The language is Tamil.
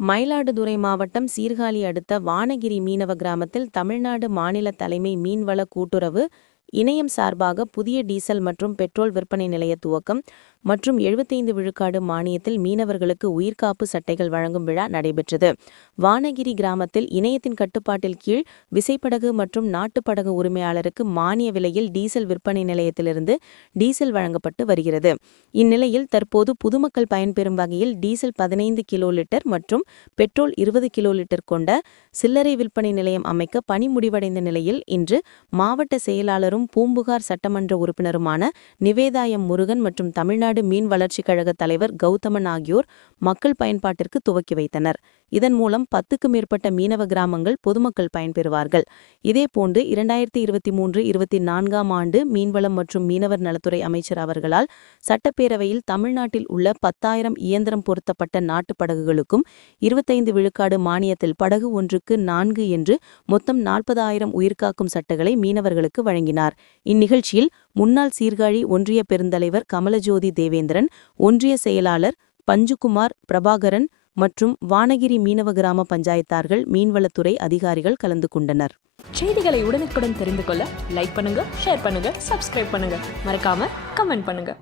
மயிலாடுதுறை மாவட்டம் சீர்காழி அடுத்த வானகிரி மீனவ கிராமத்தில் தமிழ்நாடு மாநில தலைமை மீன்வள கூட்டுறவு இணையம் சார்பாக புதிய டீசல் மற்றும் பெட்ரோல் விற்பனை நிலைய துவக்கம் மற்றும் எழுபத்தைந்து விழுக்காடு மானியத்தில் மீனவர்களுக்கு உயிர்காப்பு சட்டைகள் வழங்கும் விழா நடைபெற்றது. வானகிரி கிராமத்தில் இணையத்தின் கட்டுப்பாட்டில் கீழ் விசைப்படகு மற்றும் நாட்டுப்படகு உரிமையாளருக்கு மானிய விலையில் டீசல் விற்பனை நிலையத்திலிருந்து டீசல் வழங்கப்பட்டு வருகிறது. இந்நிலையில் தற்போது பொதுமக்கள் பயன்பெறும் வகையில் டீசல் பதினைந்து கிலோ லிட்டர் மற்றும் பெட்ரோல் இருபது கிலோ லிட்டர் கொண்ட சில்லறை விற்பனை நிலையம் அமைக்க பணி முடிவடைந்த நிலையில் இன்று மாவட்ட செயலாளரும் பூம்புகார் சட்டமன்ற உறுப்பினருமான நிவேதாயம் முருகன் மற்றும் தமிழ்நாடு மீன் வளர்ச்சிக் கழக தலைவர் கௌதமன் ஆகியோர் மக்கள் பயன்பாட்டிற்கு துவக்கி வைத்தனர். இதன் மூலம் பத்துக்கு மேற்பட்ட மீனவ கிராமங்கள் பொதுமக்கள் பயன்பெறுவார்கள். இதேபோன்று இரண்டாயிரத்தி இருபத்தி மூன்று இருபத்தி நான்காம் ஆண்டு மீன்வளம் மற்றும் மீனவர் நலத்துறை அமைச்சர் அவர்களால் சட்டப்பேரவையில் தமிழ்நாட்டில் உள்ள பத்தாயிரம் இயந்திரம் பொருத்தப்பட்ட நாட்டுப் படகுகளுக்கும் இருபத்தைந்து விழுக்காடு மானியத்தில் படகு ஒன்றுக்கு நான்கு என்று மொத்தம் நாற்பதாயிரம் உயிர்காக்கும் சட்டங்களை மீனவர்களுக்கு வழங்கினார். வழங்கினார் இந்நிகழ்ச்சியில் முன்னாள் சீர்காழி ஒன்றிய பெருந்தலைவர் கமலஜோதி தேவேந்திரன் ஒன்றிய செயலாளர் பஞ்சுகுமார் பிரபாகரன் மற்றும் வானகிரி மீனவ கிராம பஞ்சாயத்தார்கள் மீன்வளத்துறை அதிகாரிகள் கலந்து கொண்டனர். செய்திகளை உடனுக்குடன் தெரிந்து கொள்ள லைக் பண்ணுங்க ஷேர் பண்ணுங்க சப்ஸ்கிரைப் பண்ணுங்க. மறக்காம கமெண்ட் பண்ணுங்க.